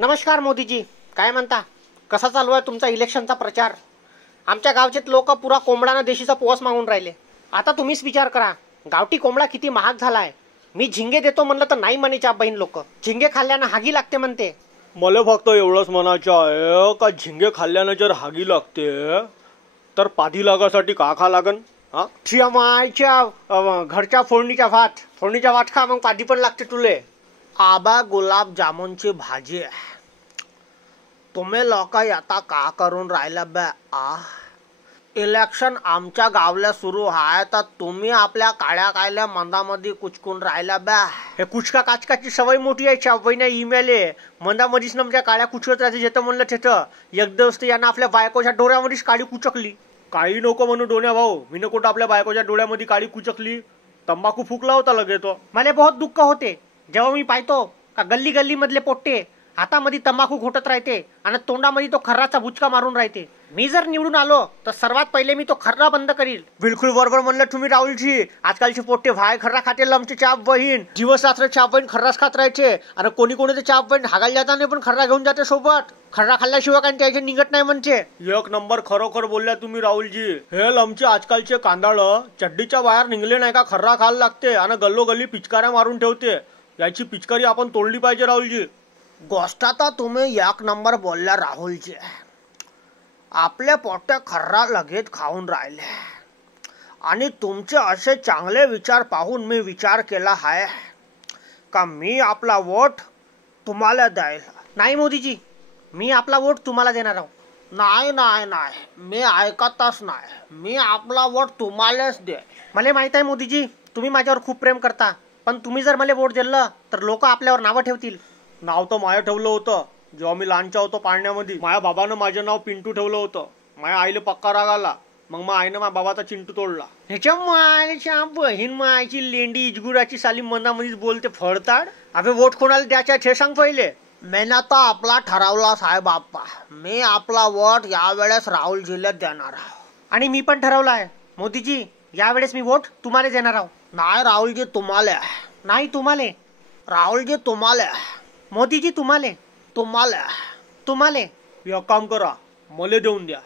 नमस्कार मोदीजी, काय म्हणता? कसा चालू आहे तुमचा इलेक्शनचा प्रचार? आमच्या गावचे लोक पुरा कोंबडानं देशीचा पोस मागून राहिले. आता तुम्हीच विचार करा, गावठी कोंबडा किती महाग झाला आहे. मी झिंगे देतो म्हणलं तर नाही म्हणायच्या बहीण लोक. झिंगे खाल्ल्यानं हागी लागते म्हणते. मला फक्त एवढंच म्हणायचं आहे का झिंगे खाल्ल्यानं जर हागी लागते तर पाधी लागासाठी का खा लागन? मायच्या घरच्या फोडणीच्या भात खा, मग पाधी पण लागते तुले. आबा गुलाब जामुनची भाजी. तुम्ही लोक आता का करून राहिला बे? इलेक्शन आमच्या गावला सुरू आहे तर तुम्ही आपल्या काळ्या कायल्या मंदामध्ये कुचकून राहिला बे. हे कुचका काचकाची सवय मोठी आहे. चावईना ईमेल मंदामधीच नमच्या काळ्या कुचकत राहायचं. जेतं म्हणलं तिथं एक दिवस यानं आपल्या बायकोच्या डोळ्यामध्येच काळी कुचकली. काही नको म्हणू डोन्या भाऊ, मी नको आपल्या बायकोच्या डोळ्यामध्ये काळी कुचकली. तंबाखू फुकला होता लगेच. मला बहुत दुःख होते जेव्हा मी पाहतो का गल्ली गल्ली मधले पोट्टे हातामध्ये तंबाखू घोटत राहते आणि तोंडामध्ये तो खर्राचा बुचका मारून राहते. मी जर निवडून आलो तर सर्वात पहिले मी तो खर्रा बंद करील. बिलकुल बरोबर म्हणलं तुम्ही राहुलजी. आजकालचे पोट्टे भाय खर्रा खाते. लमचे चाप बहीण दिवस रात्र चाप बहीण खर्राच खात राहायचे आणि कोणी ते चाप बहीण हागायला जाताना पण खर्रा घेऊन जाते सोबत. खर्रा खाल्ल्याशिवाय काही त्याचे निघत नाही म्हणते. एक नंबर खरोखर बोलल्या तुम्ही राहुलजी. हे लमचे आजकालचे कांदाळ चड्डीच्या बाहेर निघले नाही का खर्रा खायला लागते आणि गल्लोगल्ली पिचकाऱ्या मारून ठेवते. याची पिचकारी आपण तोडली पाहिजे राहुलजी. गोष्ट आता तुम्ही एक नंबर बोलल्या राहुलजी. आपले पोट्टे खर्रा लगेच खाऊन राहिले आणि तुमचे असे चांगले विचार पाहून मी विचार केला आहे का मी आपला वोट तुम्हाला द्यायला. नाही मोदीजी, मी आपला वोट तुम्हाला देणार आहोत. नाही नाही नाही, मी ऐकतच नाही. मी आपला वोट तुम्हालाच दे. मला माहित आहे मोदीजी, तुम्ही माझ्यावर खूप प्रेम करता, पण तुम्ही जर मला वोट दिलं तर लोक आपल्यावर नावं ठेवतील. नाव तर माया ठेवलं होतं जेव्हा मी लहानचा होतो पाळण्यामध्ये. माझ्या बाबानं माझं नाव पिंटू ठेवलं होतं. माझ्या आईला पक्का राग आला, मग मग आईनं माझ्या बाबाचा चिंटू तोडला. ह्याच्या मायच्या बहीण मायची लेंडी इजगुराची साली मनामध्येच बोलते फडताड. अबे वोट कोणाला द्यायचा हे सांग पहिले. मेना तर आपला ठरवला साहेब बाप्पा. मी आपला वोट यावेळेस राहुलजीला देणार आहो. आणि मी पण ठरवलं आहे मोदीजी, यावेळेस मी वोट तुम्हाला देणार आहो. नाही राहुलजी तुम्हाला. नाही तुम्हाला. राहुलजी तुम्हाला. मोदीजी तुम्हाला. तुम्हाला. तुम्हाला. एक काम करा, मला देऊन द्या.